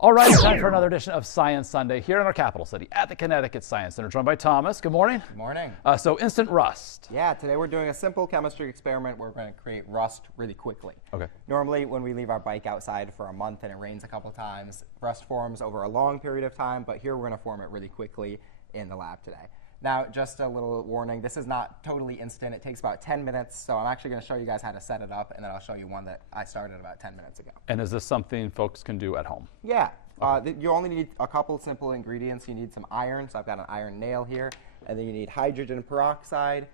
All right, time for another edition of Science Sunday here in our capital city at the Connecticut Science Center, joined by Thomas. Good morning. Good morning. So instant rust. Yeah, today we're doing a simple chemistry experiment. We're going to create rust really quickly. Okay. Normally, when we leave our bike outside for a month and it rains a couple times, rust forms over a long period of time, but here we're going to form it really quickly in the lab today. Now, just a little warning, this is not totally instant. It takes about 10 minutes, so I'm actually going to show you guys how to set it up, and then I'll show you one that I started about 10 minutes ago. And is this something folks can do at home? Yeah. You only need a couple simple ingredients. You need some iron, so I've got an iron nail here, and then you need hydrogen peroxide,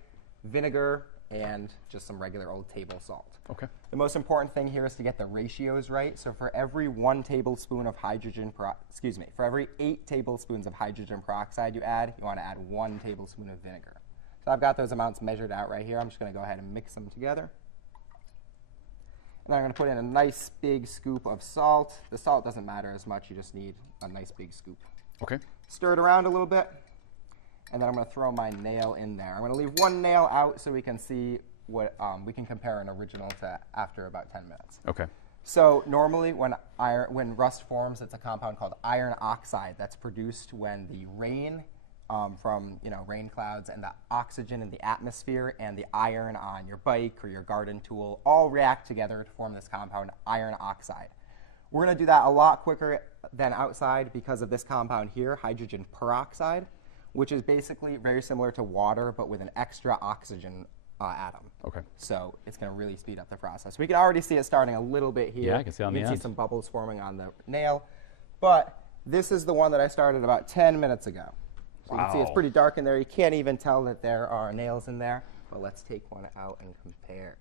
vinegar, and just some regular old table salt. Okay. The most important thing here is to get the ratios right. So for every 1 tablespoon of for every 8 tablespoons of hydrogen peroxide you add, you want to add 1 tablespoon of vinegar. So I've got those amounts measured out right here. I'm just going to go ahead and mix them together. And then I'm going to put in a nice big scoop of salt. The salt doesn't matter as much. You just need a nice big scoop. Okay. Stir it around a little bit. And then I'm going to throw my nail in there. I'm going to leave one nail out so we can see what we can compare an original to after about 10 minutes. Okay. So normally when rust forms, it's a compound called iron oxide that's produced when the rain from rain clouds and the oxygen in the atmosphere and the iron on your bike or your garden tool all react together to form this compound, iron oxide. We're going to do that a lot quicker than outside because of this compound here, hydrogen peroxide, which is basically very similar to water but with an extra oxygen atom. Okay. So it's going to really speed up the process. We can already see it starting a little bit here. Yeah, I can see on the end. You can see some bubbles forming on the nail. But this is the one that I started about 10 minutes ago. So you can see it's pretty dark in there. You can't even tell that there are nails in there. But let's take one out and compare.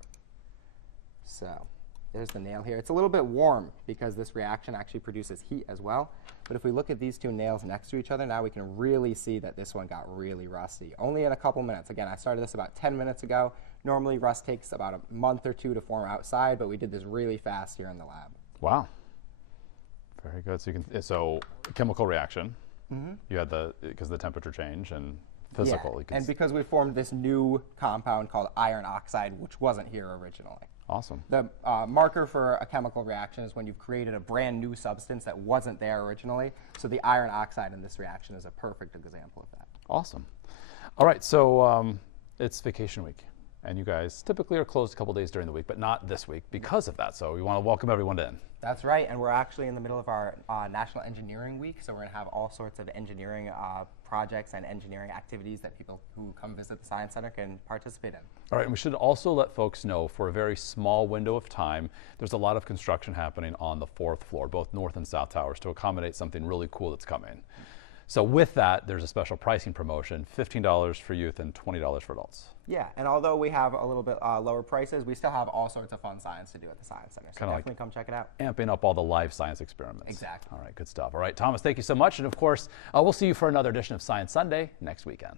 So there's the nail here. It's a little bit warm because this reaction actually produces heat as well. But if we look at these two nails next to each other, now we can really see that this one got really rusty. Only in a couple minutes. Again, I started this about 10 minutes ago. Normally, rust takes about a month or two to form outside, but we did this really fast here in the lab. Wow. Very good. So chemical reaction. Mm-hmm. You had because of the temperature change and physical. Yeah. And because we formed this new compound called iron oxide, which wasn't here originally. Awesome. The marker for a chemical reaction is when you've created a brand new substance that wasn't there originally. So the iron oxide in this reaction is a perfect example of that. Awesome. All right, so it's vacation week. And you guys typically are closed a couple days during the week, but not this week because of that. So we want to welcome everyone in. That's right, and we're actually in the middle of our National Engineering Week, so we're going to have all sorts of engineering projects and engineering activities that people who come visit the Science Center can participate in. All right, and we should also let folks know for a very small window of time, there's a lot of construction happening on the 4th floor, both north and south towers, to accommodate something really cool that's coming. So with that, there's a special pricing promotion, $15 for youth and $20 for adults. Yeah, and although we have a little bit lower prices, we still have all sorts of fun science to do at the Science Center. So definitely come check it out. Amping up all the live science experiments. Exactly. All right, good stuff. All right, Thomas, thank you so much. And of course, we'll see you for another edition of Science Sunday next weekend.